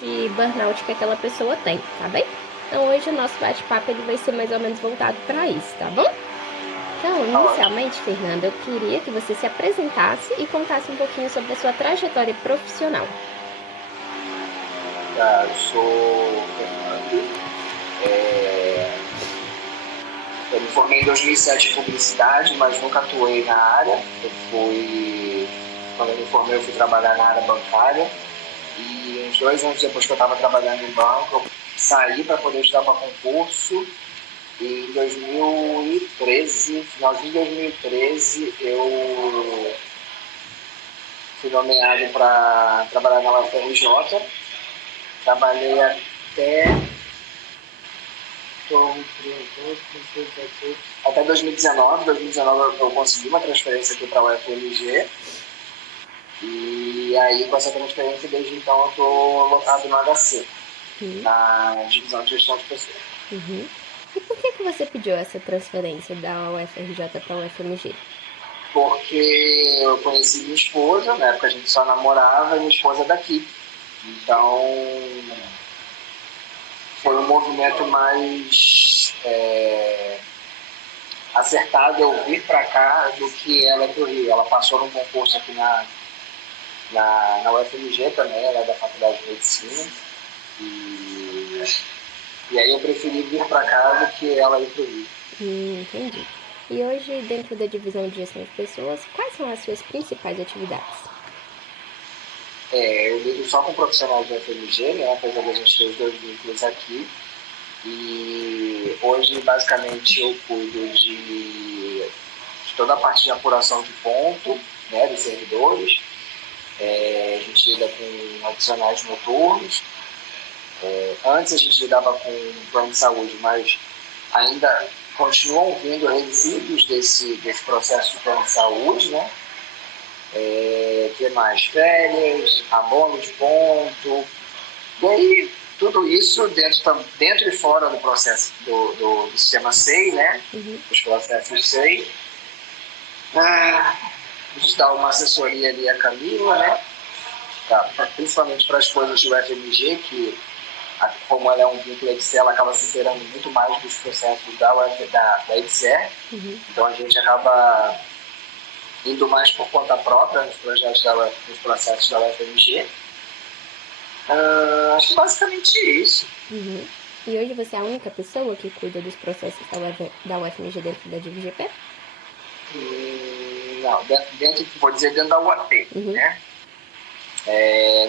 de burnout que aquela pessoa tem, tá bem? Então hoje o nosso bate-papo ele vai ser mais ou menos voltado para isso, tá bom? Então, inicialmente, Fernanda, eu queria que você se apresentasse e contasse um pouquinho sobre a sua trajetória profissional. Eu sou Fernando, eu me formei em 2007 em publicidade, mas nunca atuei na área. Quando eu me formei, eu fui trabalhar na área bancária e uns 2 anos depois que eu estava trabalhando em banco, eu saí para poder estudar para concurso e em 2013, finalzinho de 2013, eu fui nomeado para trabalhar na UFRJ. Trabalhei até 2019. 2019 eu consegui uma transferência aqui para a UFMG. E aí, com essa transferência, desde então, eu estou lotado no HC, na divisão de gestão de pessoas. E por que você pediu essa transferência da UFRJ para a UFMG? Porque eu conheci minha esposa, na época a gente só namorava, e minha esposa é daqui. Então, foi um movimento mais acertado eu vir para cá do que ela do Rio. Ela passou num concurso aqui na UFMG também, ela é da Faculdade de Medicina. E aí eu preferi vir para cá do que ela ir para o Rio. Entendi. E hoje, dentro da divisão de gestão de pessoas, quais são as suas principais atividades? Eu lido só com profissionais do FMG, né, apesar de a gente ter os dois vínculos aqui. E hoje, basicamente, eu cuido de toda a parte de apuração de ponto, né, dos servidores. A gente lida com adicionais noturnos. Antes a gente lidava com plano de saúde, mas ainda continuam vindo resíduos desse processo de plano de saúde, né? Que mais? Férias, abono de ponto. E aí, tudo isso dentro e fora do processo do sistema SEI, né? Os processos SEI. A gente dá uma assessoria ali a Camila, né? Principalmente para as coisas do FMG, que como ela é um vínculo Excel, ela acaba se inteirando muito mais dos processos da EDSER. Então a gente acaba indo mais por conta própria nos processos da UFMG. Acho que basicamente isso. E hoje você é a única pessoa que cuida dos processos da UFMG dentro da DivGP? Não, vou dizer dentro da UAP, né?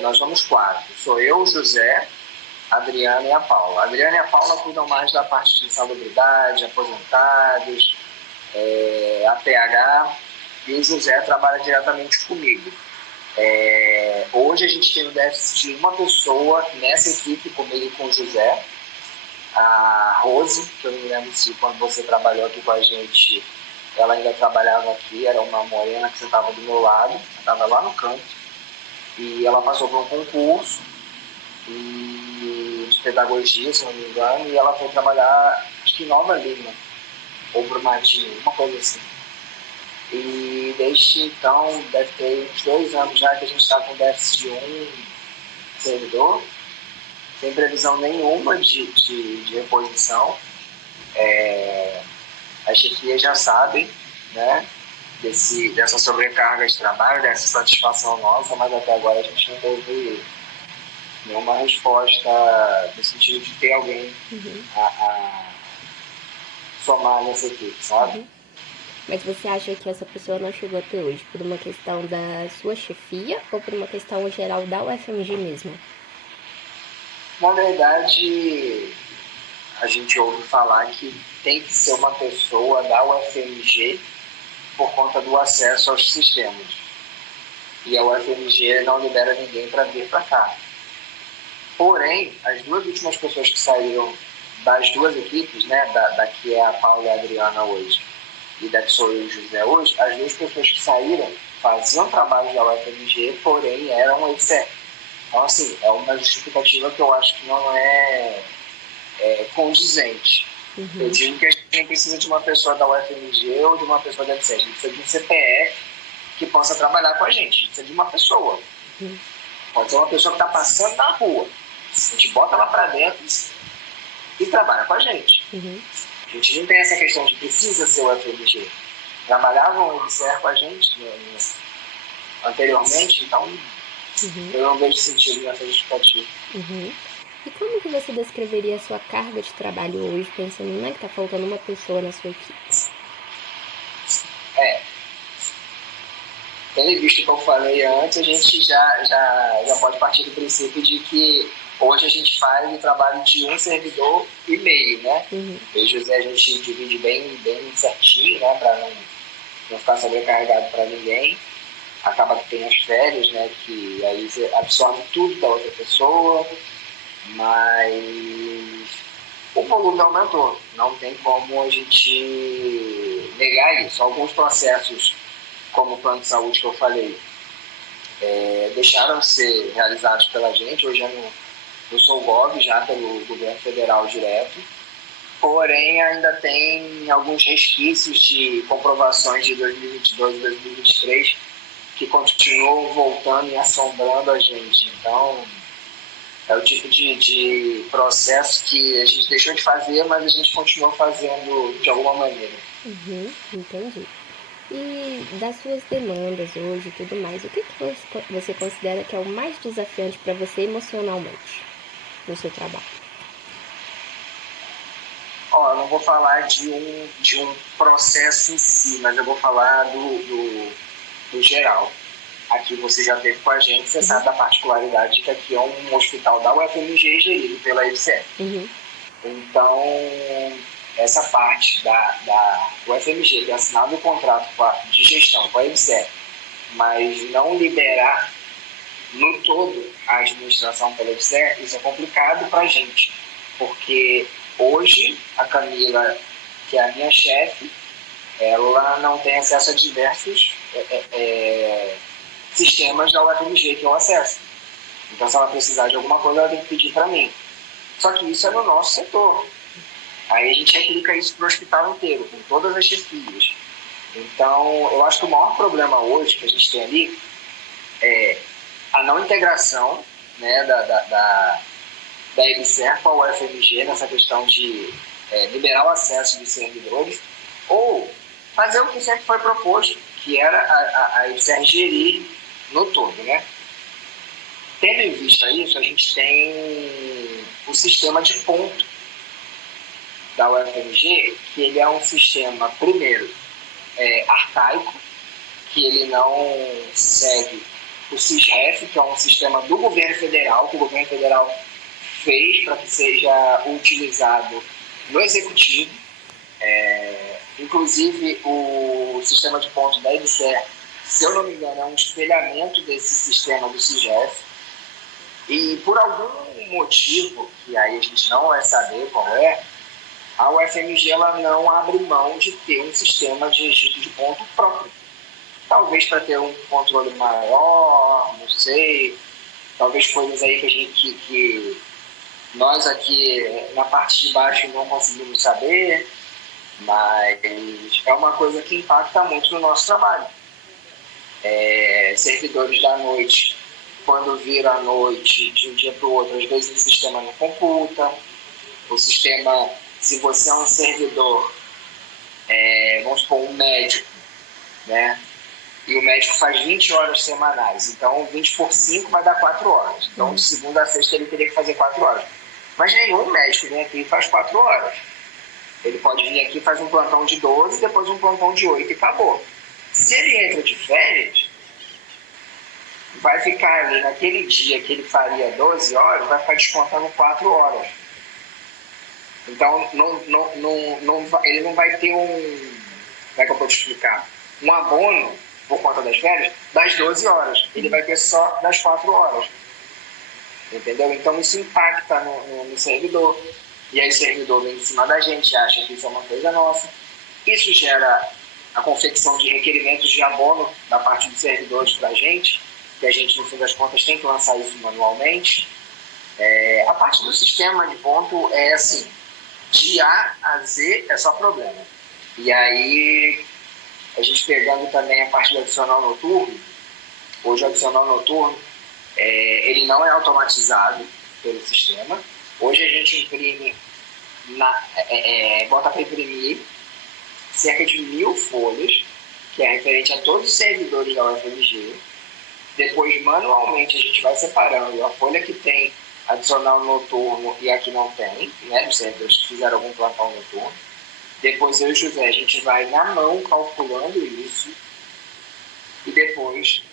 Nós somos 4. Sou eu, o José, a Adriana e a Paula. A Adriana e a Paula cuidam mais da parte de insalubridade, aposentados, APH, e o José trabalha diretamente comigo. Hoje a gente tem o déficit de uma pessoa nessa equipe, comigo e com o José, a Rose, que eu não me lembro se quando você trabalhou aqui com a gente, ela ainda trabalhava aqui, era uma morena que sentava do meu lado, estava lá no canto, e ela passou por um concurso de pedagogia, se não me engano, e ela foi trabalhar, acho que em Nova Lima, ou Brumadinho, uma coisa assim. E desde então, deve ter uns 2 anos já que a gente está com déficit de um servidor, sem previsão nenhuma de reposição. As chefias já sabem, né, dessa sobrecarga de trabalho, dessa satisfação nossa, mas até agora a gente não teve nenhuma resposta no sentido de ter alguém a somar nessa equipe, sabe? Mas você acha que essa pessoa não chegou até hoje por uma questão da sua chefia ou por uma questão geral da UFMG mesmo? Na verdade, a gente ouve falar que tem que ser uma pessoa da UFMG por conta do acesso aos sistemas. E a UFMG não libera ninguém para vir para cá. Porém, as 2 últimas pessoas que saíram das 2 equipes, né, da que é a Paula e a Adriana hoje, e da que sou eu e o José hoje, as 2 pessoas que saíram faziam trabalho da UFMG, porém eram EDSER. Então, assim, é uma justificativa que eu acho que não é condizente. Eu digo que a gente precisa de uma pessoa da UFMG ou de uma pessoa da EDSER. A gente precisa de um CPF que possa trabalhar com a gente. A gente precisa de uma pessoa. Pode ser uma pessoa que está passando na rua. A gente bota lá para dentro e trabalha com a gente. Uhum. A gente não tem essa questão de precisa ser o FMG. Trabalhavam o EBSER com a gente anteriormente, então eu não vejo sentido nessa justificativa. Uhum. E como que você descreveria a sua carga de trabalho hoje, pensando, né, que tá faltando uma pessoa na sua equipe? Tendo visto o que eu falei antes, a gente já pode partir do princípio de que hoje a gente faz o trabalho de um servidor e meio, né? Eu e José, a gente divide bem certinho, né, para não ficar sobrecarregado para ninguém. Acaba que tem as férias, né, que aí você absorve tudo da outra pessoa, mas o volume aumentou. Não tem como a gente negar isso. Alguns processos, como o plano de saúde que eu falei, deixaram de ser realizados pela gente. Hoje eu sou Gov, já pelo governo federal direto. Porém, ainda tem alguns resquícios de comprovações de 2022 e 2023 que continuam voltando e assombrando a gente. Então, é o tipo de processo que a gente deixou de fazer, mas a gente continua fazendo de alguma maneira. Entendi. E das suas demandas hoje e tudo mais, o que você considera que é o mais desafiante para você emocionalmente no seu trabalho? Eu não vou falar de um processo em si, mas eu vou falar do geral. Aqui você já esteve com a gente, você sabe da particularidade de que aqui é um hospital da UFMG gerido pela EBSER. Então, essa parte da UFMG ter assinado o contrato de gestão com a EBSER, mas não liberar no todo a administração pela EBSER, isso é complicado para a gente, porque hoje a Camila, que é a minha chefe, ela não tem acesso a diversos sistemas da UFMG que eu acesso. Então, se ela precisar de alguma coisa, ela tem que pedir para mim. Só que isso é no nosso setor. Aí a gente aplica isso para o hospital inteiro, com todas as chefias. Então, eu acho que o maior problema hoje que a gente tem ali é a não integração, né, da EBSER com a UFMG nessa questão de liberar o acesso dos servidores, ou fazer o que sempre foi proposto, que era a EBSER gerir no todo, né? Tendo em vista isso, a gente tem o sistema de ponto da UFMG, que ele é um sistema, primeiro, arcaico, que ele não segue o SISREF, que é um sistema do governo federal, que o governo federal fez para que seja utilizado no executivo. Inclusive, o sistema de ponto da EBSER, se eu não me engano, é um espelhamento desse sistema do SISREF. E por algum motivo, que aí a gente não vai saber qual é, a UFMG ela não abre mão de ter um sistema de registro de ponto próprio. Talvez para ter um controle maior, não sei. Talvez coisas aí que nós aqui na parte de baixo não conseguimos saber, mas é uma coisa que impacta muito no nosso trabalho. Servidores da noite, quando vira a noite de um dia para o outro, às vezes o sistema não computa. O sistema, se você é um servidor, vamos supor, um médico, né? E o médico faz 20 horas semanais, então 20 por 5 vai dar 4 horas. Então, de segunda a sexta, ele teria que fazer 4 horas. Mas nenhum médico vem aqui e faz 4 horas. Ele pode vir aqui e faz um plantão de 12, depois um plantão de 8 e acabou. Se ele entra de férias, vai ficar ali naquele dia que ele faria 12 horas, vai ficar descontando 4 horas. Então, ele não vai ter como é que eu posso explicar? Um abono, por conta das férias, das 12 horas. Ele vai ter só das 4 horas. Entendeu? Então, isso impacta no servidor. E aí o servidor vem em cima da gente, acha que isso é uma coisa nossa. Isso gera a confecção de requerimentos de abono da parte dos servidores para a gente, que a gente, no fim das contas, tem que lançar isso manualmente. A parte do sistema de ponto é assim, de A a Z é só problema. E aí, a gente pegando também a parte do adicional noturno, hoje o adicional noturno, ele não é automatizado, pelo sistema. Hoje a gente imprime, bota para imprimir cerca de 1.000 folhas, que é referente a todos os servidores da UFMG. Depois, manualmente, a gente vai separando a folha que tem adicional noturno e a que não tem, né, dos servidores que fizeram algum plantão noturno. Depois, eu e o José, a gente vai na mão calculando isso. E depois,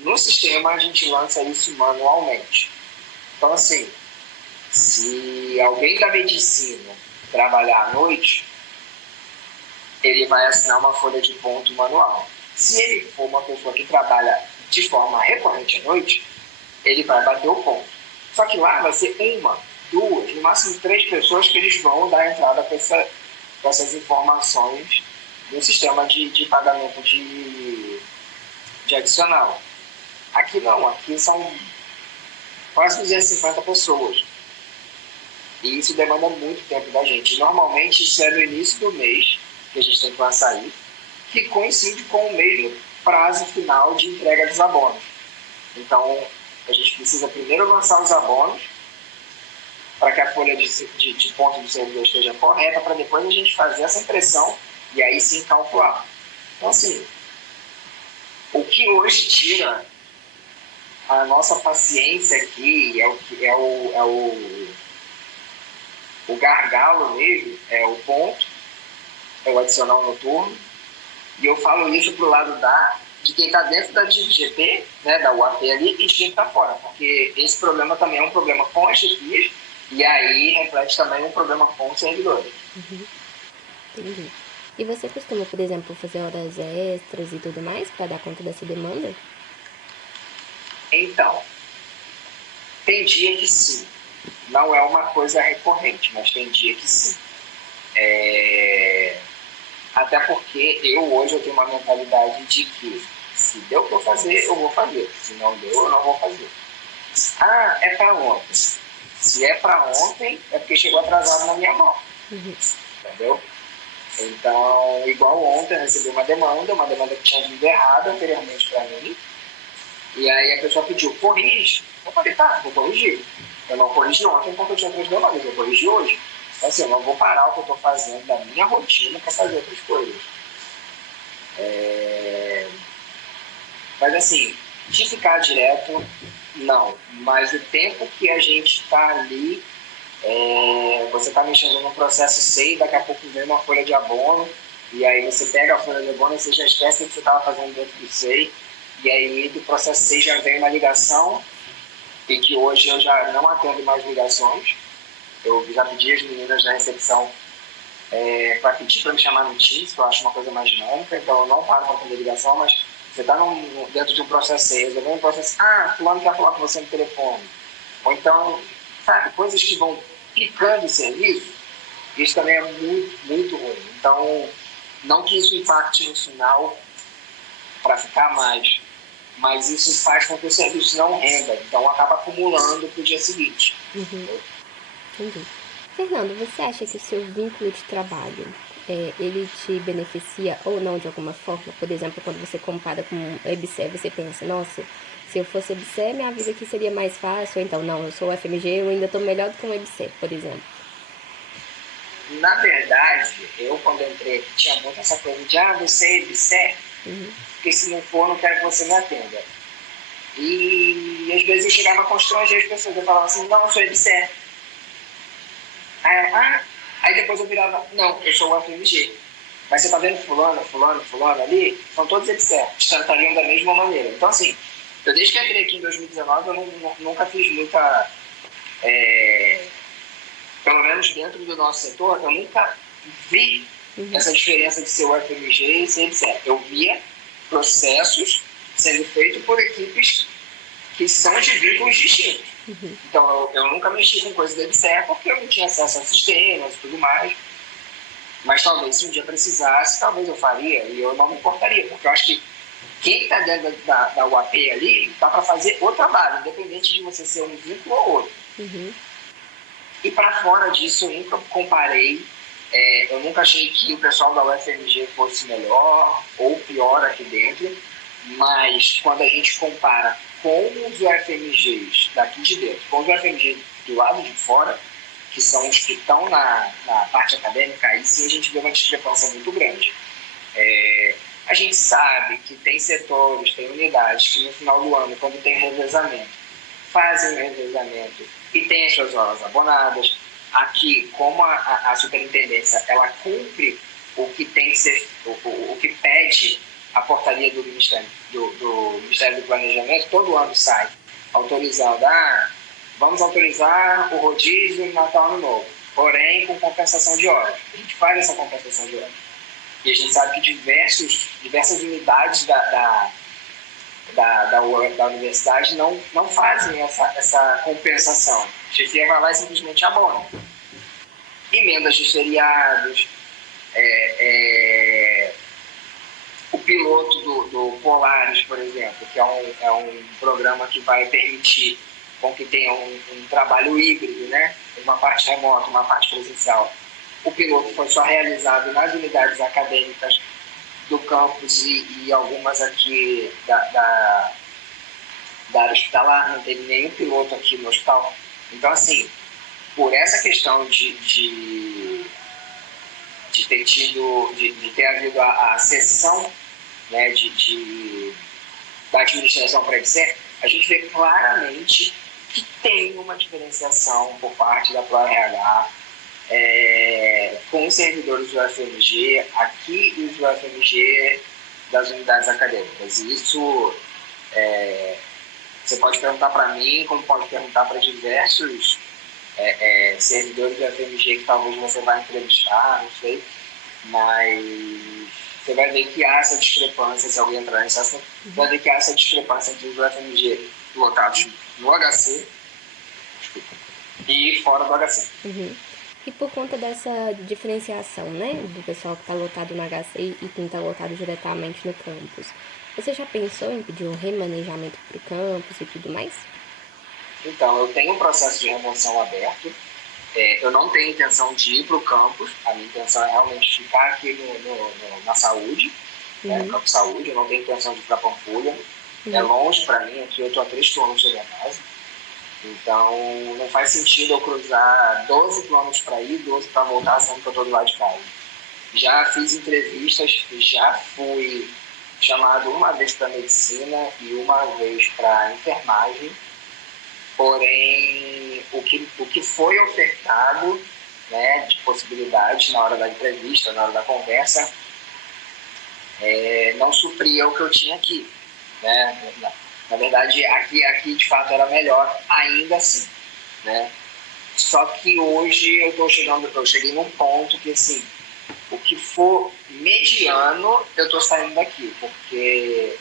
no sistema, a gente lança isso manualmente. Então, assim, se alguém da medicina trabalhar à noite, ele vai assinar uma folha de ponto manual. Se ele for uma pessoa que trabalha de forma recorrente à noite, ele vai bater o ponto. Só que lá vai ser 1, 2, no máximo 3 pessoas que eles vão dar entrada com essas informações no sistema de pagamento de adicional. Aqui não, aqui são quase 250 pessoas. E isso demanda muito tempo da gente. Normalmente isso é no início do mês que a gente tem que lançar isso, que coincide com o mesmo prazo final de entrega dos abonos. Então, a gente precisa primeiro lançar os abonos para que a folha de ponto do servidor esteja correta, para depois a gente fazer essa impressão e aí sim calcular. Então, assim, o que hoje tira a nossa paciência aqui o gargalo mesmo, é o ponto, é o adicional noturno. E eu falo isso pro lado de quem está dentro da GP, né, da UAP ali, e de quem está fora, porque esse problema também é um problema com as chefias, e aí reflete também um problema com os servidores. Entendi. E você costuma, por exemplo, fazer horas extras e tudo mais para dar conta dessa demanda? Então, tem dia que sim. Não é uma coisa recorrente, mas tem dia que sim. Até porque hoje eu tenho uma mentalidade de que se deu para fazer, eu vou fazer. Se não deu, eu não vou fazer. Ah, é para ontem. Se é para ontem, é porque chegou atrasado na minha mão. Entendeu? Então, igual ontem, eu recebi uma demanda que tinha vindo errada anteriormente para mim. E aí a pessoa pediu, corrige. Eu falei, tá, vou corrigir. Eu não corrigi ontem porque eu tinha outras demandas, eu corrigi hoje. Então, assim, eu não vou parar o que eu estou fazendo da minha rotina para fazer outras coisas. Mas, assim, de ficar direto, não. Mas o tempo que a gente está ali, você está mexendo num processo SEI, daqui a pouco vem uma folha de abono, e aí você pega a folha de abono e você já esquece o que você estava fazendo dentro do SEI, e aí do processo SEI já vem uma ligação, e que hoje eu já não atendo mais ligações. Eu já pedi às meninas da recepção para pedir para me chamar no Teams, que eu acho uma coisa mais dinâmica, então eu não paro para atender ligação, mas você está dentro de um processo SEI, resolvendo um processo, fulano quer falar com você no telefone. Ou então, sabe, coisas que vão picando o serviço, isso também é muito, muito ruim. Então, não que isso impacte no final para ficar mais, mas isso faz com que o serviço não renda, então acaba acumulando para o dia seguinte. Entendi. Fernando, você acha que o seu vínculo de trabalho, ele te beneficia ou não de alguma forma? Por exemplo, quando você compara com o EBSER, você pensa, nossa, se eu fosse EBSER, minha vida aqui seria mais fácil, ou então, não, eu sou UFMG, eu ainda estou melhor do que um EBSER, por exemplo. Na verdade, eu quando entrei aqui tinha muito essa coisa de, você é EBSER, porque se não for, não quero que você me atenda. E às vezes eu chegava a constranger as pessoas, eu falava assim, não, eu sou EBSER. Aí depois eu virava, não, eu sou o UFMG. Mas você tá vendo fulano ali? São todos EBSER, te tratariam da mesma maneira. Então assim, eu desde que entrei aqui em 2019, eu nunca fiz muita... pelo menos dentro do nosso setor, eu nunca vi essa diferença de ser UFMG e ser EBSER. Eu via processos sendo feitos por equipes que são de vínculos distintos. Então, eu nunca mexi com coisas da EBSER porque eu não tinha acesso a sistemas e tudo mais. Mas talvez, se um dia precisasse, talvez eu faria e eu não me importaria. Porque eu acho que quem está dentro da UAP ali está para fazer o trabalho, independente de você ser um vínculo ou outro. E para fora disso, eu nunca comparei. Eu nunca achei que o pessoal da UFMG fosse melhor ou pior aqui dentro. Mas quando a gente compara com os UFMGs daqui de dentro, com os UFMGs do lado de fora, que são os que estão na parte acadêmica, aí sim a gente vê uma discrepância muito grande. A gente sabe que tem setores, tem unidades que no final do ano, quando tem revezamento, fazem o revezamento e tem as suas horas abonadas. Aqui, como a superintendência, ela cumpre o que tem que ser, o que pede a portaria do Ministério do Planejamento, todo ano sai autorizado. Vamos autorizar o rodízio no Natal Ano Novo, porém com compensação de horas. A gente faz essa compensação de horas. E a gente sabe que diversas unidades da universidade não fazem essa compensação. A chefia vai lá e simplesmente abona. Emendas de feriados, o piloto do Polaris, por exemplo, que é um programa que vai permitir com que tenha um trabalho híbrido, né? Uma parte remota, uma parte presencial. O piloto foi só realizado nas unidades acadêmicas do campus e algumas aqui da área hospitalar, não teve nenhum piloto aqui no hospital. Então, assim, por essa questão de ter havido a cessão, né, da administração para EBSER, a gente vê claramente que tem uma diferenciação por parte da ProRH com os servidores do UFMG aqui e os do UFMG das unidades acadêmicas. E isso você pode perguntar para mim, como pode perguntar para diversos servidores do UFMG que talvez você vai entrevistar, não sei, mas você vai ver que há essa discrepância, se alguém entrar nesse assunto, vai ver que há essa discrepância entre os UFMG lotados no HC e fora do HC. Uhum. E por conta dessa diferenciação, né, do pessoal que está lotado no HC e quem está lotado diretamente no campus, você já pensou em pedir um remanejamento para o campus e tudo mais? Então, eu tenho um processo de remoção aberto. Eu não tenho intenção de ir para o campus. A minha intenção é realmente ficar aqui na saúde, né, no Campo Saúde. Eu não tenho intenção de ir para Pampulha. É longe para mim, aqui eu estou a 3 quilômetros da minha casa. Então, não faz sentido eu cruzar 12 quilômetros para ir, 12 para voltar, sendo que eu estou do lado de casa. Já fiz entrevistas, já fui chamado uma vez para medicina e uma vez para enfermagem. Porém, o que foi ofertado, né, de possibilidades na hora da entrevista, na hora da conversa, não supria o que eu tinha aqui, né? Na verdade, aqui de fato era melhor, ainda assim, né? Só que hoje eu cheguei num ponto que, assim, o que for mediano, eu estou saindo daqui, porque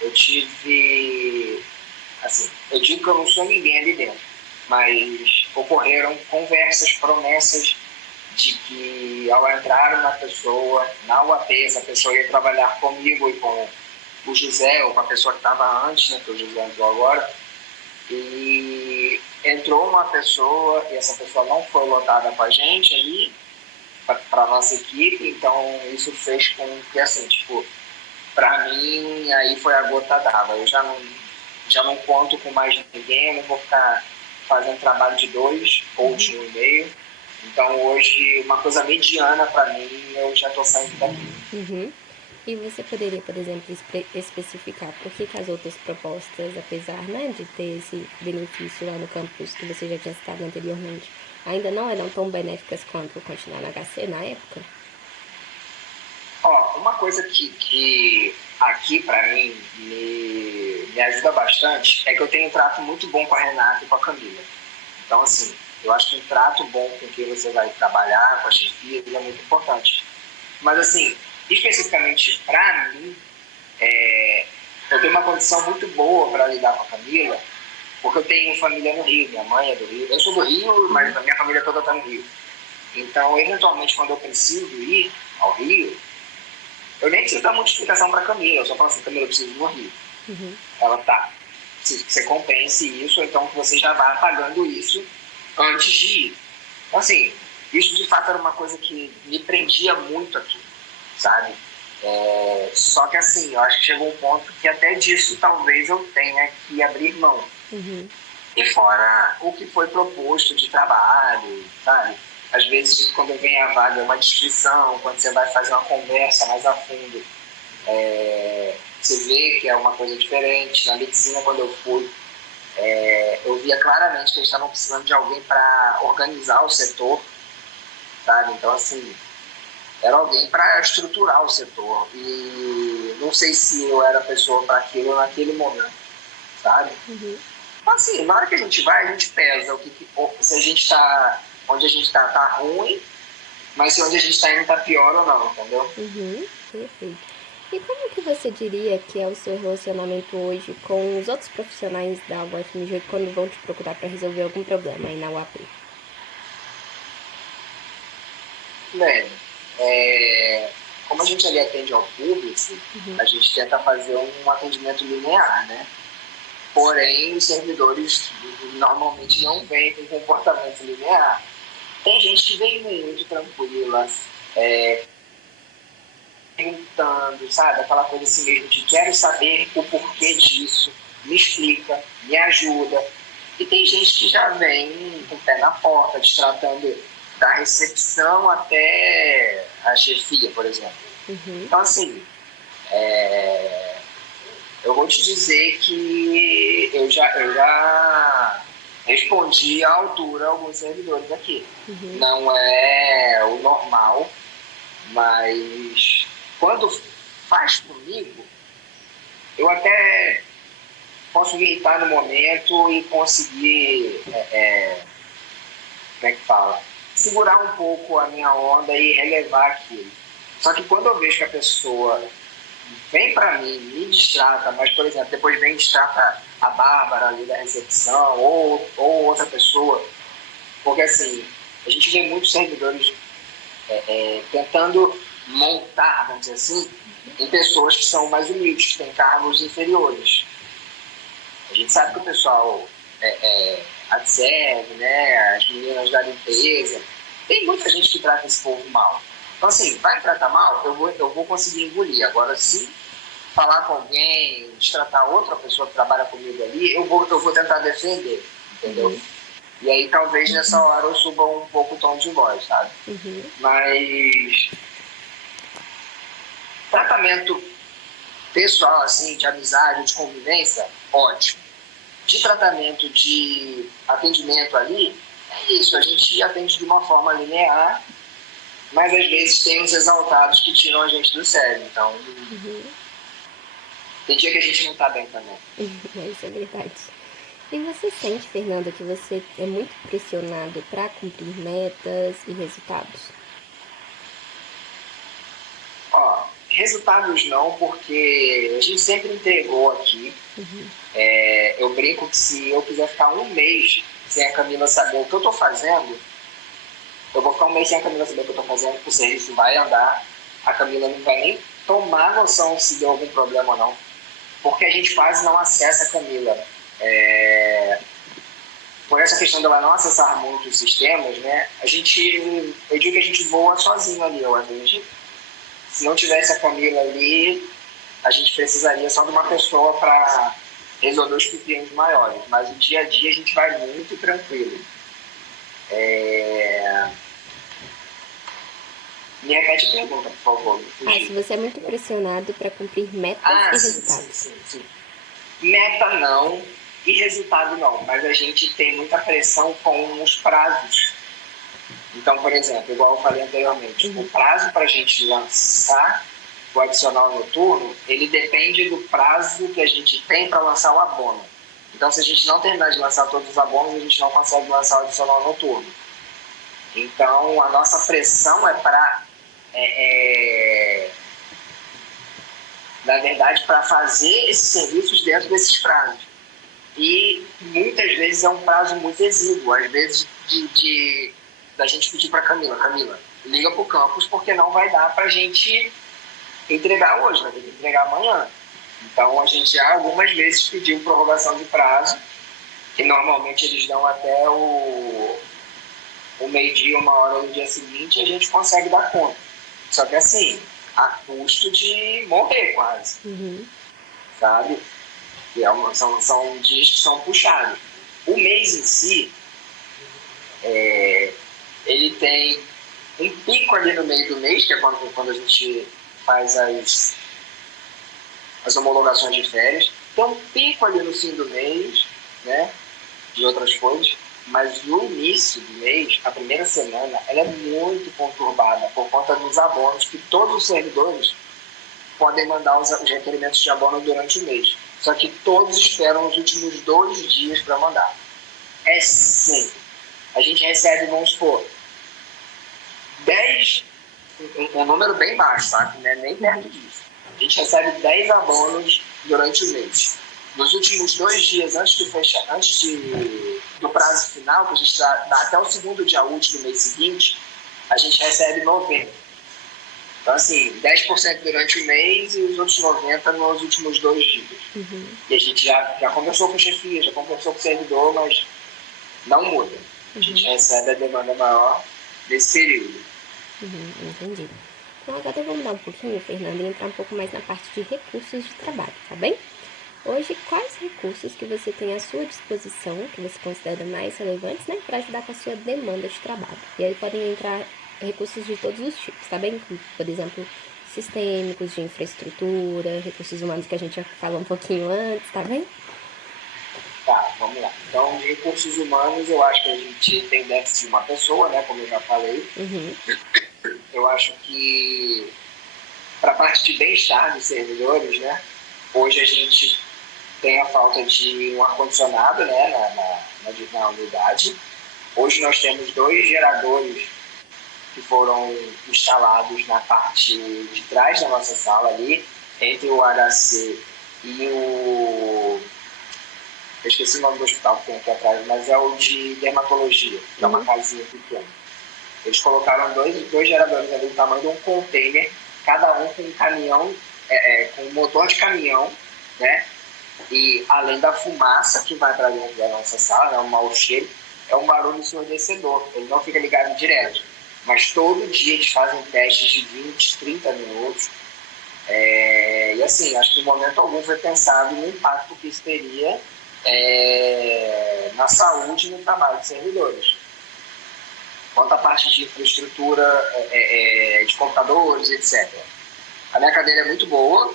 eu tive, assim, eu digo que eu não sou ninguém ali dentro, mas ocorreram conversas, promessas de que ao entrar uma pessoa na UAP, essa pessoa ia trabalhar comigo e com o José, ou com a pessoa que estava antes, né, que o José entrou agora, e entrou uma pessoa, e essa pessoa não foi lotada com a gente ali, para a nossa equipe, então isso fez com que, assim, tipo, para mim, aí foi a gota d'água. Eu já não conto com mais ninguém, eu não vou ficar fazendo trabalho de 2 ou de 1,5. Então, hoje, uma coisa mediana para mim, eu já estou saindo daqui. E você poderia, por exemplo, especificar por que as outras propostas, apesar, né, de ter esse benefício lá no campus que você já tinha citado anteriormente, ainda não eram tão benéficas quanto continuar na HC na época? Uma coisa que aqui para mim me ajuda bastante é que eu tenho um trato muito bom com a Renata e com a Camila. Então, assim, eu acho que um trato bom com quem você vai trabalhar, com a chefia, é muito importante. Mas, assim, especificamente para mim, eu tenho uma condição muito boa para lidar com a Camila, porque eu tenho família no Rio, minha mãe é do Rio. Eu sou do Rio, mas a minha família toda está no Rio. Então, eventualmente, quando eu preciso ir ao Rio, eu nem preciso dar muita explicação para a Camila. Eu só falo assim: Camila, eu preciso ir no Rio. Ela tá. Preciso que você compense isso, ou então que você já vá pagando isso antes de ir. Então, assim, isso de fato era uma coisa que me prendia muito aqui, sabe? Só que, assim, eu acho que chegou um ponto que até disso talvez eu tenha que abrir mão. E fora o que foi proposto de trabalho, sabe? Às vezes, quando vem a vaga, uma descrição, quando você vai fazer uma conversa mais a fundo, você vê que é uma coisa diferente. Na medicina, quando eu fui, eu via claramente que eles estavam precisando de alguém para organizar o setor, sabe? Então, assim, era alguém para estruturar o setor. E não sei se eu era a pessoa para aquilo naquele momento, sabe? Uhum. Então, assim, na hora que a gente vai, a gente pesa se a gente está onde a gente está ruim, mas se onde a gente está indo está pior ou não, entendeu? Uhum, perfeito. E como que você diria que é o seu relacionamento hoje com os outros profissionais da UFMG quando vão te procurar para resolver algum problema aí na UAP? Bem, como a gente ali atende ao público, a gente tenta fazer um atendimento linear, né? Porém, os servidores normalmente não vêm com comportamento linear. Tem gente que vem muito tranquila, perguntando, sabe? Aquela coisa assim mesmo de quero saber o porquê disso, me explica, me ajuda. E tem gente que já vem com o pé na porta, tratando da recepção até a chefia, por exemplo. Uhum. Então, assim, eu vou te dizer que eu já respondi à altura a alguns servidores aqui. Uhum. Não é o normal, mas quando faz comigo, eu até posso me irritar no momento e conseguir, como é que fala? Segurar um pouco a minha onda e relevar aquilo. Só que quando eu vejo que a pessoa vem para mim, me distrata, mas, por exemplo, depois vem e distrata a Bárbara ali da recepção ou outra pessoa, porque assim, a gente vê muitos servidores tentando montar, vamos dizer assim, em pessoas que são mais humildes, que têm cargos inferiores. A gente sabe que o pessoal adserve, né, as meninas da limpeza, tem muita gente que trata esse povo mal. Então, assim, vai me tratar mal, eu vou conseguir engolir. Agora, se falar com alguém, destratar outra pessoa que trabalha comigo ali, eu vou tentar defender, entendeu? Uhum. E aí talvez nessa hora eu suba um pouco o tom de voz, sabe? Uhum. Mas tratamento pessoal, assim, de amizade, de convivência, ótimo. De tratamento, de atendimento ali, é isso, a gente atende de uma forma linear, mas às vezes tem uns exaltados que tiram a gente do sério. Então, tem dia que a gente não tá bem também. Isso é verdade. E você sente, Fernanda, que você é muito pressionado para cumprir metas e resultados? Ó, resultados não, porque a gente sempre entregou aqui. Eu brinco que se eu quiser ficar um mês sem a Camila saber o que eu tô fazendo, eu vou ficar um mês sem a Camila saber o que eu tô fazendo, o serviço vai andar, a Camila não vai nem tomar noção se deu algum problema ou não, porque a gente quase não acessa a Camila. Por essa questão dela não acessar muito os sistemas, né, eu digo que a gente voa sozinho ali, eu acredito. Se não tivesse a Camila ali, a gente precisaria só de uma pessoa para resolver os pepinos maiores, mas o dia a dia a gente vai muito tranquilo. Me repete a pergunta, por favor. Se você é muito pressionado para cumprir metas e resultados. Sim. Meta não e resultado não, mas a gente tem muita pressão com os prazos. Então, por exemplo, igual eu falei anteriormente, o prazo para a gente lançar o adicional noturno, ele depende do prazo que a gente tem para lançar o abono. Então, se a gente não terminar de lançar todos os abonos, a gente não consegue lançar o adicional noturno. Então, a nossa pressão é para, na verdade, para fazer esses serviços dentro desses prazos. E muitas vezes é um prazo muito exíguo, às vezes da gente pedir para Camila, liga para o campus porque não vai dar para a gente entregar hoje, vai ter que entregar amanhã. Então a gente já algumas vezes pediu prorrogação de prazo, que normalmente eles dão até o meio-dia, 1 hora do dia seguinte, e a gente consegue dar conta. Só que assim, a custo de morrer quase, sabe? E são dias que são puxados. O mês em si, ele tem um pico ali no meio do mês, que é quando a gente faz as homologações de férias. Tem um pico ali no fim do mês, né, de outras coisas, mas no início do mês, a primeira semana, ela é muito conturbada por conta dos abonos que todos os servidores podem mandar os requerimentos de abono durante o mês. Só que todos esperam os últimos 2 dias para mandar. É sempre. A gente recebe, vamos supor, 10, um número bem baixo, tá? Não é nem perto disso. A gente recebe 10 abonos durante o mês. Nos últimos 2 dias, antes do prazo final, que a gente dá até o segundo dia útil do mês seguinte, a gente recebe 90. Então, assim, 10% durante o mês e os outros 90% nos últimos 2 dias. E a gente já conversou com a chefia, já conversou com o servidor, mas não muda. A gente recebe a demanda maior nesse período. Entendi. Então agora eu vou mudar um pouquinho, Fernanda, e entrar um pouco mais na parte de recursos de trabalho, tá bem? Hoje, quais recursos que você tem à sua disposição, que você considera mais relevantes, né, para ajudar com a sua demanda de trabalho? E aí podem entrar recursos de todos os tipos, tá bem? Por exemplo, sistêmicos, de infraestrutura, recursos humanos que a gente já falou um pouquinho antes, tá bem? Tá, vamos lá. Então, de recursos humanos, eu acho que a gente tem déficit de uma pessoa, né, como eu já falei. Eu acho que, para a parte de bem-estar dos servidores, né, hoje a gente tem a falta de um ar-condicionado, né, na unidade. Hoje nós temos 2 geradores que foram instalados na parte de trás da nossa sala ali, entre o HC e o... Eu esqueci o nome do hospital que tem aqui atrás, mas é o de dermatologia, que é uma casinha pequena. Eles colocaram dois geradores ali do tamanho de um container, cada um com um caminhão, com um motor de caminhão, né? E além da fumaça que vai para dentro da nossa sala, né, um mau cheiro, é um barulho ensurdecedor. Ele não fica ligado direto. Mas todo dia eles fazem testes de 20, 30 minutos. E assim, acho que em momento algum foi pensado no impacto que isso teria na saúde e no trabalho de servidores. Quanto à parte de infraestrutura, de computadores, etc. A minha cadeira é muito boa,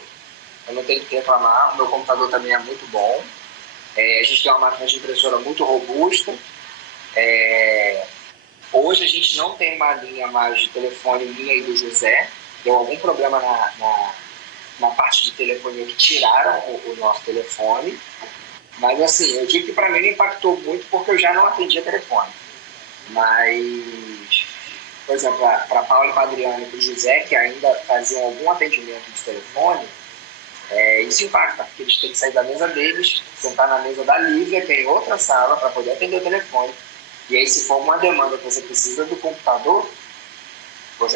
eu não tenho que reclamar, o meu computador também é muito bom. A gente tem uma máquina de impressora muito robusta. Hoje a gente não tem uma linha mais de telefone minha e do José. Deu algum problema na parte de telefonia que tiraram o nosso telefone. Mas assim, eu digo que para mim não impactou muito porque eu já não atendia telefone. Mas, por exemplo, para Paula e para Adriana e para o José, que ainda faziam algum atendimento de telefone, isso impacta, porque eles têm que sair da mesa deles, sentar na mesa da Lívia, que é em outra sala, para poder atender o telefone. E aí, se for uma demanda que você precisa do computador,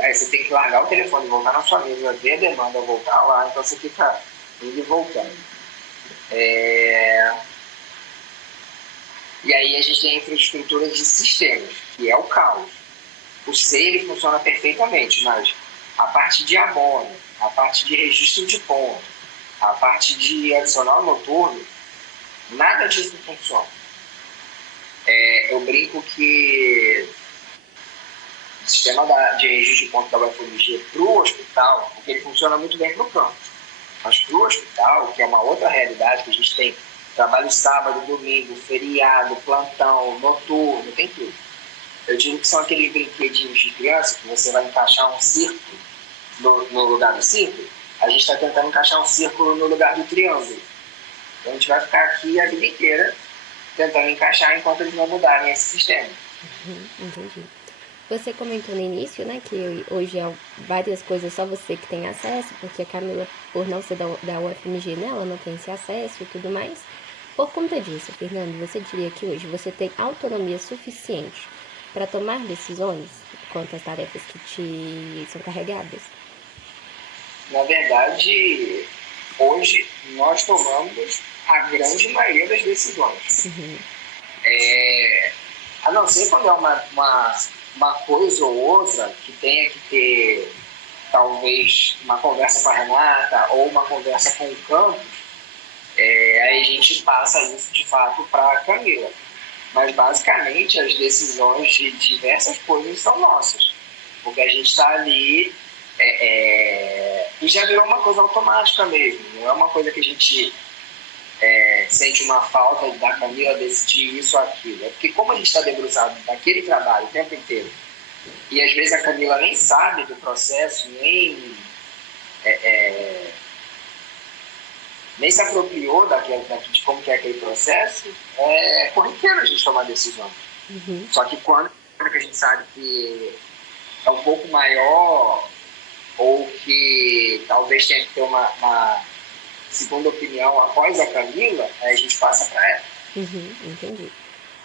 aí você tem que largar o telefone, voltar na sua mesa, ver a demanda, voltar lá, então você fica indo e voltando. E aí a gente tem a infraestrutura de sistemas, que é o caos. O C ele funciona perfeitamente, mas a parte de abono, a parte de registro de ponto, a parte de adicional noturno, nada disso funciona. Eu brinco que o sistema de registro de ponto da UFMG para o hospital, porque ele funciona muito bem para o campo, mas para o hospital, que é uma outra realidade, que a gente tem trabalho sábado, domingo, feriado, plantão, noturno, tem tudo. Eu digo que são aqueles brinquedinhos de criança que você vai encaixar um círculo no lugar do círculo. A gente está tentando encaixar um círculo no lugar do triângulo. Então a gente vai ficar aqui a vida inteira tentando encaixar enquanto eles não mudarem esse sistema. Entendi. Você comentou no início, né, que hoje várias coisas só você que tem acesso, porque a Camila, por não ser da UFMG, né, ela não tem esse acesso e tudo mais. Por conta disso, Fernando, você diria que hoje você tem autonomia suficiente para tomar decisões quanto às tarefas que te são carregadas? Na verdade, hoje nós tomamos a grande maioria das decisões. A não ser quando é uma coisa ou outra que tenha que ter talvez uma conversa com a Renata ou uma conversa com o Campos, aí a gente passa isso de fato para a Camila. mas basicamente as decisões de diversas coisas são nossas, porque a gente está ali e já virou uma coisa automática mesmo, não é uma coisa que a gente sente uma falta da Camila decidir isso ou aquilo, é porque como a gente está debruçado naquele trabalho o tempo inteiro, e às vezes a Camila nem sabe do processo, nem se apropriou de como que é aquele processo, é corriqueiro a gente tomar decisões. Uhum. Só que quando a gente sabe que é um pouco maior, ou que talvez tenha que ter uma segunda opinião após a Camila, aí a gente passa para ela. Uhum, entendi.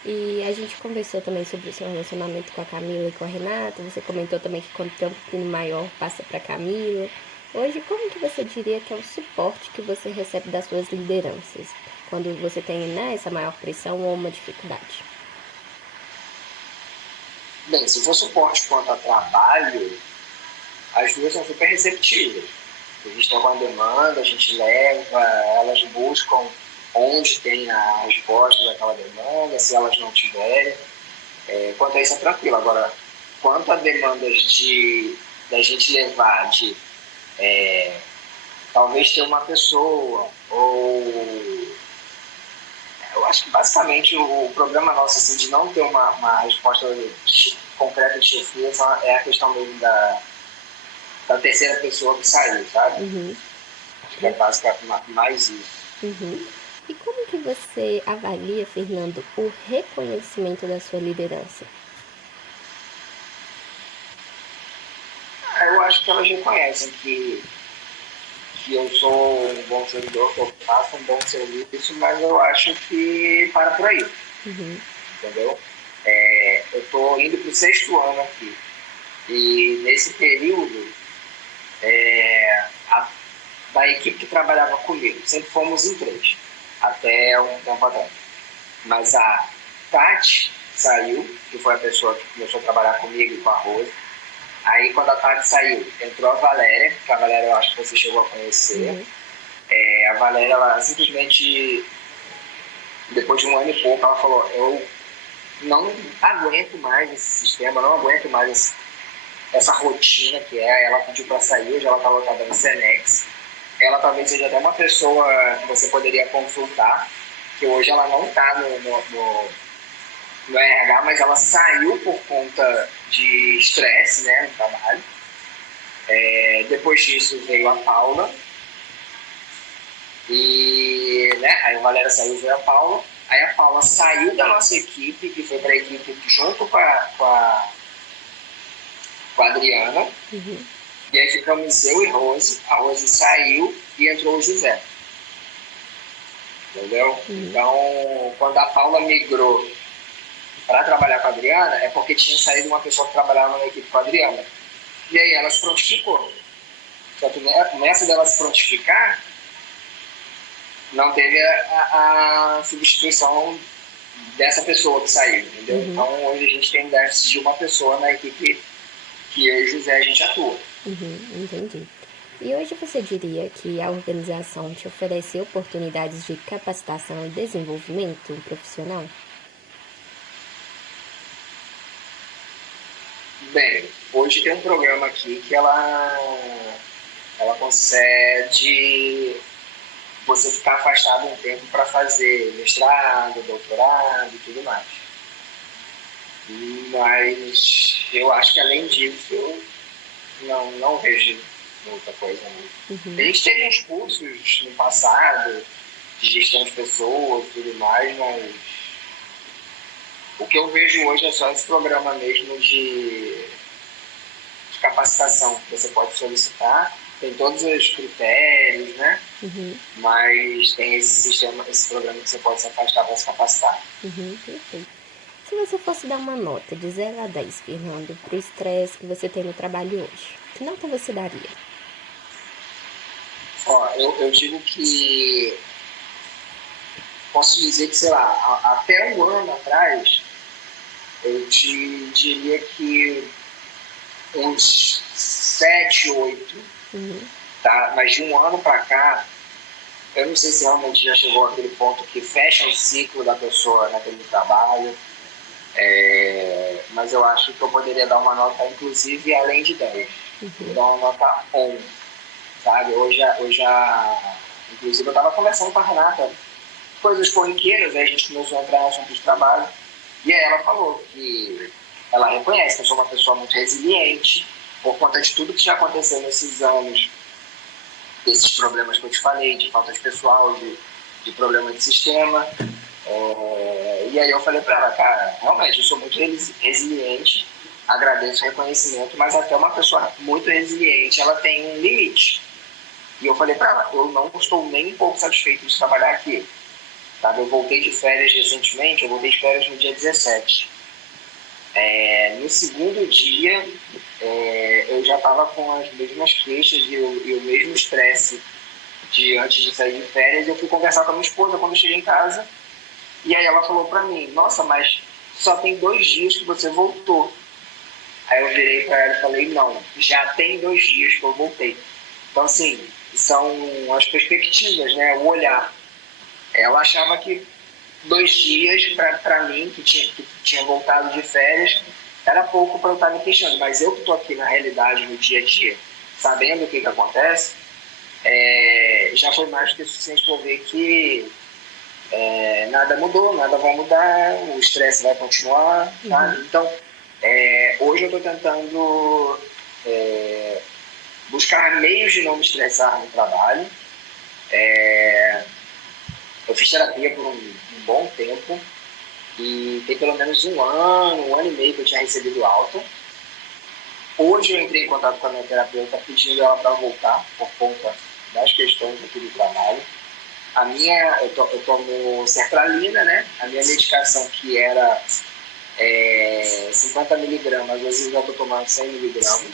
E a gente conversou também sobre o seu relacionamento com a Camila e com a Renata. Você comentou também que quando tem um pepino maior, passa para Camila. Hoje, como que você diria que é o suporte que você recebe das suas lideranças? Quando você tem, né, essa maior pressão ou uma dificuldade? Bem, se for suporte quanto a trabalho, as duas são super receptivas. A gente tem uma demanda, a gente leva, elas buscam onde tem a resposta daquela demanda, se elas não tiverem. Quanto a isso é tranquilo. Agora, quanto a demandas da gente levar talvez ter uma pessoa, ou eu acho que basicamente o problema nosso assim, de não ter uma resposta concreta de chefia é a questão mesmo da terceira pessoa que saiu, sabe? Uhum. Acho que é basicamente mais isso. Uhum. E como que você avalia, Fernando, o reconhecimento da sua liderança? Eu acho que elas reconhecem que eu sou um bom servidor, que eu faço um bom serviço, mas eu acho que para por aí, Uhum. entendeu? Eu estou indo para o 6º ano aqui, e nesse período, da equipe que trabalhava comigo, sempre fomos em 3, até um tempo atrás. Mas a Tati saiu, que foi a pessoa que começou a trabalhar comigo e com a Rose. Aí, quando a Tati saiu, entrou a Valéria, que a Valéria eu acho que você chegou a conhecer. Uhum. A Valéria, ela simplesmente, depois de um ano e pouco, ela falou: eu não aguento mais esse sistema, não aguento mais essa rotina que é. Ela pediu para sair, hoje ela está lotada no Senex. Ela talvez seja até uma pessoa que você poderia consultar, que hoje ela não está no RH, mas ela saiu por conta de estresse, né, no trabalho. Depois disso veio a Paula, e né, aí a Valéria saiu e veio a Paula. Aí a Paula saiu da nossa equipe e foi para a equipe junto com a Adriana. Uhum. E aí ficamos eu e Rose. A Rose saiu e entrou o José. Entendeu? Uhum. Então, quando a Paula migrou para trabalhar com a Adriana, é porque tinha saído uma pessoa que trabalhava na equipe com a Adriana. E aí ela se prontificou. Só que nessa dela se prontificar, não teve a substituição dessa pessoa que saiu, entendeu? Uhum. Então hoje a gente tem déficit de uma pessoa na equipe que eu e o José a gente atua. Uhum, entendi. E hoje você diria que a organização te oferece oportunidades de capacitação e desenvolvimento profissional? Bem, hoje tem um programa aqui que ela concede você ficar afastado um tempo para fazer mestrado, doutorado e tudo mais. Mas eu acho que além disso, não vejo muita coisa. Não. Uhum. A gente teve uns cursos no passado de gestão de pessoas e tudo mais, mas o que eu vejo hoje é só esse programa mesmo de capacitação que você pode solicitar. Tem todos os critérios, né? Uhum. Mas tem esse sistema, esse programa que você pode se afastar para se capacitar. Uhum, perfeito. Se você fosse dar uma nota de 0 a 10, Fernando, pro estresse que você tem no trabalho hoje, que nota você daria? Ó, eu digo que posso dizer que, sei lá, até um ano atrás, eu te diria que uns 7, 8, Uhum. tá? Mas de um ano para cá, Eu não sei se realmente já chegou àquele ponto que fecha o ciclo da pessoa naquele trabalho, mas eu acho que eu poderia dar uma nota, inclusive, além de 10. Eu dar uma nota 11, sabe? Inclusive, eu estava conversando com a Renata, coisas corriqueiras, aí a gente começou a entrar no assunto de trabalho, e aí ela falou que ela reconhece que eu sou uma pessoa muito resiliente, por conta de tudo que já aconteceu nesses anos, desses problemas que eu te falei, de falta de pessoal, de problema de sistema. E aí eu falei para ela, cara, realmente eu sou muito resiliente, agradeço o reconhecimento, mas até uma pessoa muito resiliente, ela tem um limite. E eu falei para ela, eu não estou nem um pouco satisfeito de trabalhar aqui. Sabe? Eu voltei de férias recentemente, eu voltei de férias no dia 17. No segundo dia, eu já estava com as mesmas queixas e o mesmo estresse de antes de sair de férias. Eu fui conversar com a minha esposa quando eu cheguei em casa, e aí ela falou para mim, nossa, mas só tem 2 dias que você voltou. Aí eu virei para ela e falei, não, já tem 2 dias que eu voltei. Então, assim, são as perspectivas, né? O olhar. Ela achava que 2 dias, para mim, que tinha voltado de férias, era pouco para eu estar me queixando. Mas eu que estou aqui na realidade, no dia a dia, sabendo o que acontece, já foi mais do que suficiente para eu ver que nada mudou, nada vai mudar, o estresse vai continuar, sabe? Então, hoje eu estou tentando buscar meios de não me estressar no trabalho. Eu fiz terapia por um bom tempo e tem pelo menos um ano e meio que eu tinha recebido alta. Hoje eu entrei em contato com a minha terapeuta pedindo ela para voltar por conta das questões aqui do trabalho. Eu tomo sertralina, né? A minha medicação que era 50 miligramas, às vezes eu estou tomando 100 miligramas,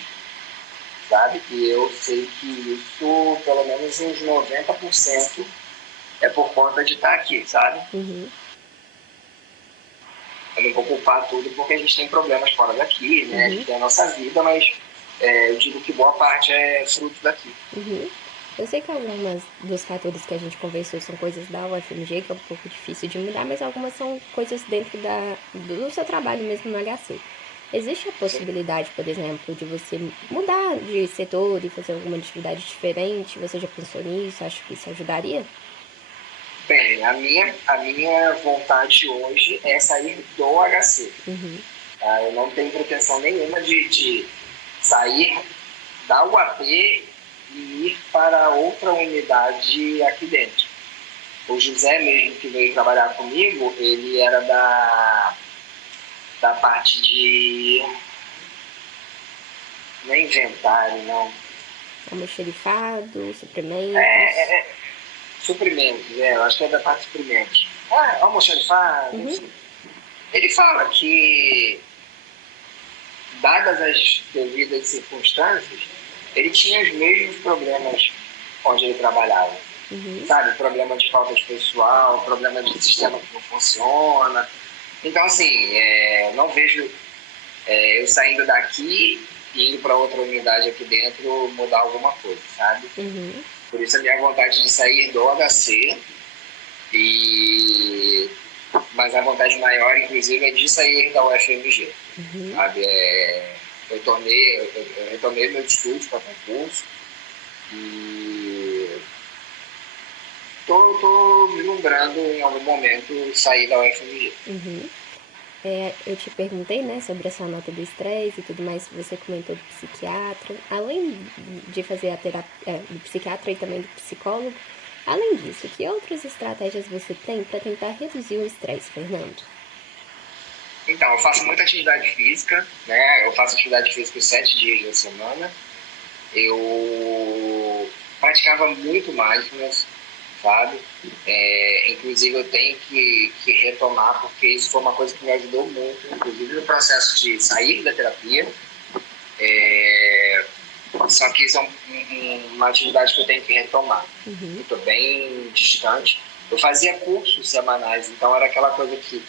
sabe? E eu sei que isso, pelo menos uns 90%, é por conta de estar aqui, sabe? Eu não vou culpar tudo porque a gente tem problemas fora daqui, né? A gente tem a nossa vida, mas eu digo que boa parte é fruto daqui. Eu sei que algumas dos fatores que a gente conversou são coisas da UFMG, que é um pouco difícil de mudar, mas algumas são coisas dentro do seu trabalho mesmo no HC. Existe a possibilidade, por exemplo, de você mudar de setor e fazer alguma atividade diferente? Você já pensou nisso? Acho que isso ajudaria? Bem, a minha vontade hoje é sair do HC. Tá? Eu não tenho pretensão nenhuma de sair da UAP e ir para outra unidade aqui dentro. O José mesmo que veio trabalhar comigo, ele era da parte de... não é inventário, não. Almoxerifado, suprimentos. Suprimentos, eu acho que é da parte de suprimentos. Almoxerifado, enfim. Ele fala que, dadas as devidas circunstâncias, ele tinha os mesmos problemas onde ele trabalhava. Sabe? Problema de falta de pessoal, problema de sistema que não funciona. Então, assim, não vejo eu saindo daqui e indo para outra unidade aqui dentro mudar alguma coisa, sabe? Por isso a minha vontade de sair do HC, mas a vontade maior, inclusive, é de sair da UFMG. Sabe? Eu retomei meus estudos para concurso e estou vislumbrando em algum momento sair da UFMG. Eu te perguntei, né, sobre a sua nota do estresse e tudo mais, você comentou do psiquiatra. Além de fazer a terapia do psiquiatra e também do psicólogo, além disso, que outras estratégias você tem para tentar reduzir o estresse, Fernando? Então, eu faço muita atividade física, né? Eu faço atividade física 7 dias da semana. Eu praticava muito mindfulness, sabe? Inclusive, eu tenho que retomar, porque isso foi uma coisa que me ajudou muito, inclusive no processo de sair da terapia. Só que isso é uma atividade que eu tenho que retomar. Eu estou bem distante. Eu fazia cursos semanais, então era aquela coisa que,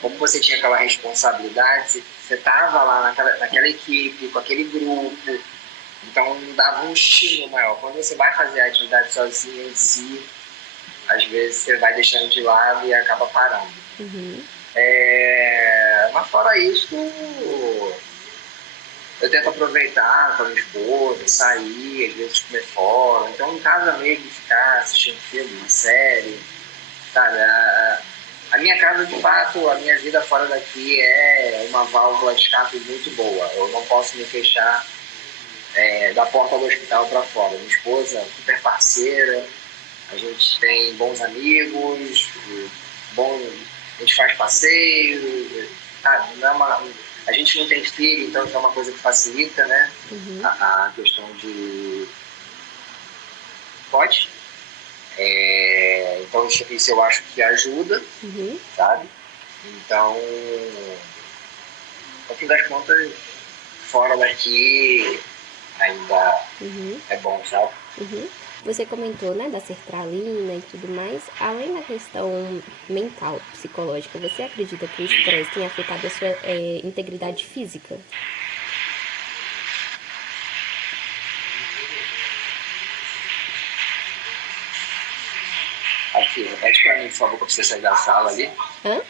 como você tinha aquela responsabilidade, você estava lá naquela equipe, com aquele grupo, então dava um estímulo maior. Quando você vai fazer a atividade sozinho em si, às vezes você vai deixando de lado e acaba parando. Uhum. Mas fora isso, eu tento aproveitar com a minha esposa, sair, às vezes comer fora. Então, em casa mesmo, ficar assistindo filme, uma série, sabe? A minha casa, de fato, a minha vida fora daqui é uma válvula de escape muito boa. Eu não posso me fechar da porta do hospital para fora. Minha esposa, super parceira, a gente tem bons amigos, bom, a gente faz passeio, sabe? A gente não tem filho, então isso é uma coisa que facilita, né? Uhum. A questão de... Pode? Então isso eu acho que ajuda, Uhum. sabe? Então, no fim das contas, fora daqui ainda é bom, sabe? Uhum. Você comentou, né, da sertralina e tudo mais. Além da questão mental, psicológica, você acredita que o estresse tem afetado a sua integridade física? Aqui, repete pra mim, por favor, pra você sair da sala ali. Hã?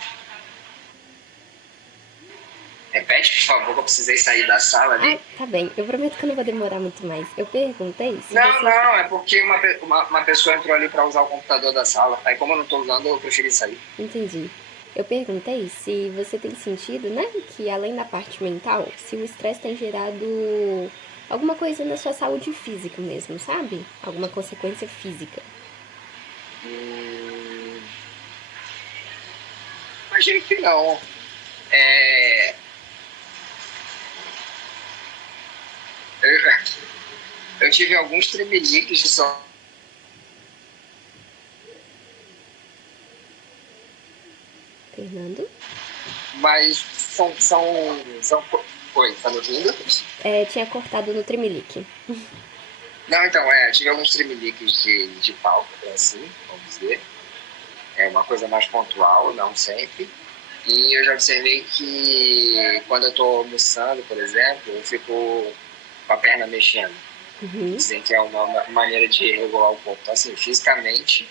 Repete, por favor, que eu precisei sair da sala ali. Ah, tá bem. Eu prometo que eu não vou demorar muito mais. Eu perguntei se Não, você... não, é porque uma pessoa entrou ali pra usar o computador da sala. Aí como eu não tô usando, eu preferi sair. Entendi. Eu perguntei se você tem sentido, né, que além da parte mental, se o estresse tem gerado alguma coisa na sua saúde física mesmo, sabe? Alguma consequência física. Imagino que não. Eu tive alguns tremeliques que são... Fernando? Mas são... Oi, tá me ouvindo? Tinha cortado no tremelique. Não, então, tive alguns tremeliques de palco, assim, vamos dizer. É uma coisa mais pontual, não sempre. E eu já observei que quando eu tô almoçando, por exemplo, eu fico com a perna mexendo. Dizem que é uma maneira de regular o corpo. Então, assim, fisicamente,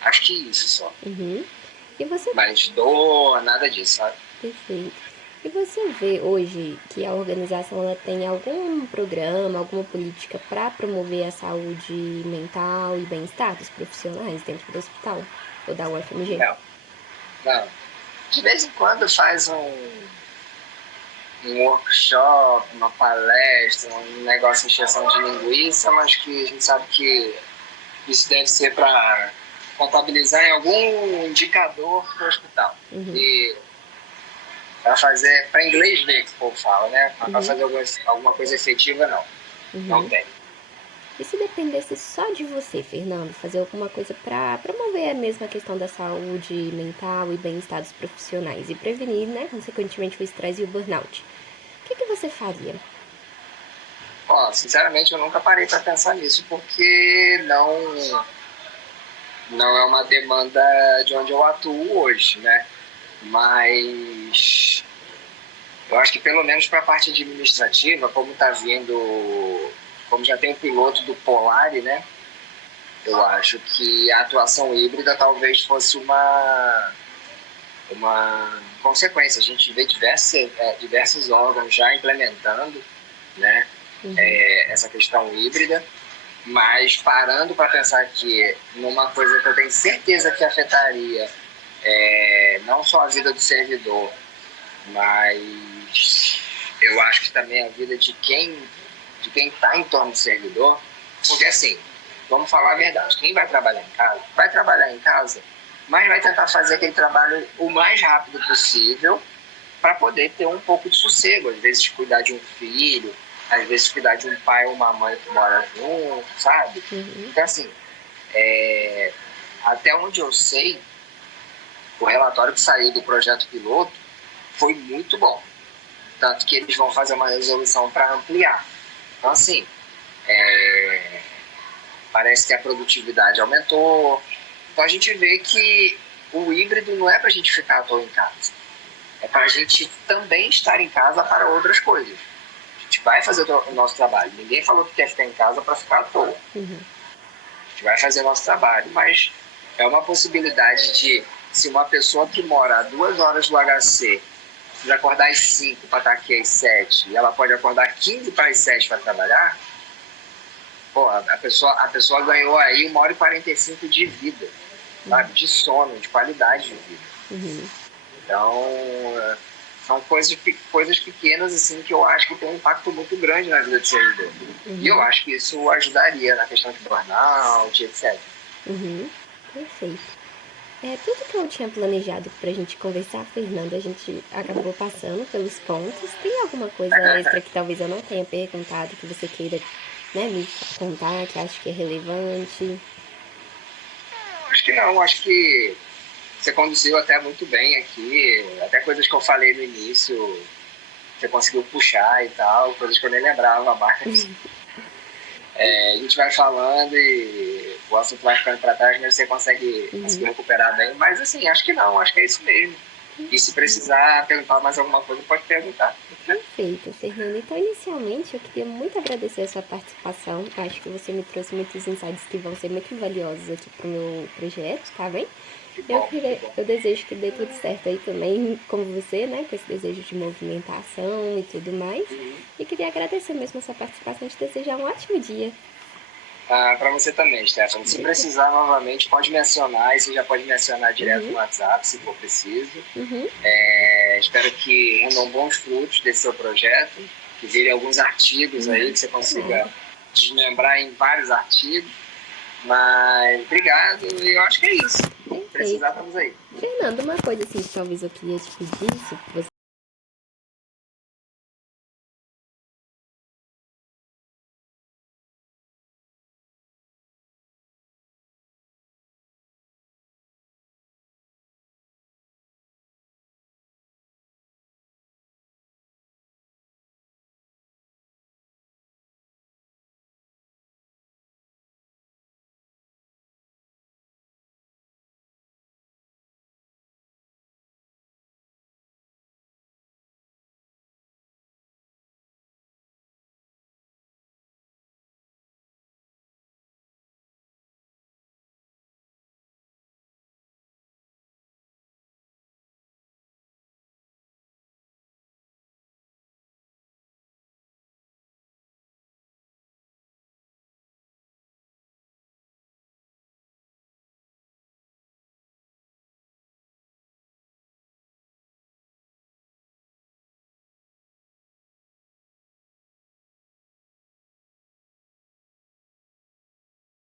acho que isso só. E você... Mas dor, nada disso, sabe? Perfeito. E você vê hoje que a organização ela tem algum programa, alguma política para promover a saúde mental e bem-estar dos profissionais dentro do hospital ou da UFMG? Não, não. De vez em quando faz um workshop, uma palestra, um negócio de injeção de linguiça, mas que a gente sabe que isso deve ser para contabilizar em algum indicador do hospital. E para fazer, para inglês ver que o povo fala, né? Para fazer alguma coisa efetiva, não. Não tem. E se dependesse só de você, Fernando, fazer alguma coisa para promover a mesma questão da saúde mental e bem-estar dos profissionais e prevenir, né, consequentemente, o estresse e o burnout, o que você faria? Ó, sinceramente, eu nunca parei para pensar nisso, porque não é uma demanda de onde eu atuo hoje, né? Mas eu acho que pelo menos para a parte administrativa, como tá vindo, como já tem o piloto do Polari, né? Eu acho que a atuação híbrida talvez fosse uma consequência. A gente vê diversos órgãos já implementando, né, essa questão híbrida, mas parando para pensar que numa coisa que eu tenho certeza que afetaria não só a vida do servidor, mas eu acho que também a vida de quem está em torno do servidor, porque assim, vamos falar a verdade, quem vai trabalhar em casa, mas vai tentar fazer aquele trabalho o mais rápido possível para poder ter um pouco de sossego, às vezes cuidar de um filho, às vezes cuidar de um pai ou uma mãe que mora junto, sabe? Então assim, até onde eu sei, o relatório que saiu do projeto piloto foi muito bom. Tanto que eles vão fazer uma resolução para ampliar. Então, assim, parece que a produtividade aumentou. Então, a gente vê que o híbrido não é para a gente ficar à toa em casa. É para a gente também estar em casa para outras coisas. A gente vai fazer o nosso trabalho. Ninguém falou que quer ficar em casa para ficar à toa. A gente vai fazer o nosso trabalho, mas É uma possibilidade de, se uma pessoa que mora a 2 horas do HC precisa acordar às 5 para estar aqui às 7, e ela pode acordar 15 para as 7 para trabalhar, pô, a pessoa ganhou aí 1h45 de vida, sabe? De sono, de qualidade de vida. Uhum. Então, são coisas pequenas assim que eu acho que tem um impacto muito grande na vida do servidor. E eu acho que isso ajudaria na questão de burnout, etc. Uhum. Perfeito. Tudo que eu tinha planejado pra gente conversar, Fernanda, a gente acabou passando pelos pontos. Tem alguma coisa extra que talvez eu não tenha perguntado que você queira, né, me contar, que acha que é relevante? Acho que não, acho que você conduziu até muito bem aqui, até coisas que eu falei no início, você conseguiu puxar e tal, coisas que eu nem lembrava mais. A gente vai falando e o assunto vai ficando para trás, mas você consegue recuperar bem. Mas assim, acho que não, acho que é isso mesmo. E se precisar perguntar mais alguma coisa, pode perguntar. Perfeito, Fernanda. Então, inicialmente, eu queria muito agradecer a sua participação. Eu acho que você me trouxe muitos insights que vão ser muito valiosos aqui pro meu projeto, tá bem? Eu desejo que dê tudo certo aí também, como você, né? Com esse desejo de movimentação e tudo mais. E queria agradecer mesmo a sua participação e te desejar um ótimo dia. Para você também, Stephanie. Se precisar novamente, pode me acionar. E você já pode me acionar direto no WhatsApp, se for preciso. Espero que rendam bons frutos desse seu projeto, que virem alguns artigos aí, que você consiga desmembrar em vários artigos. Mas obrigado, e eu acho que é isso. Se precisar, estamos aí. Fernanda, uma coisa assim que talvez eu queria te pedir, se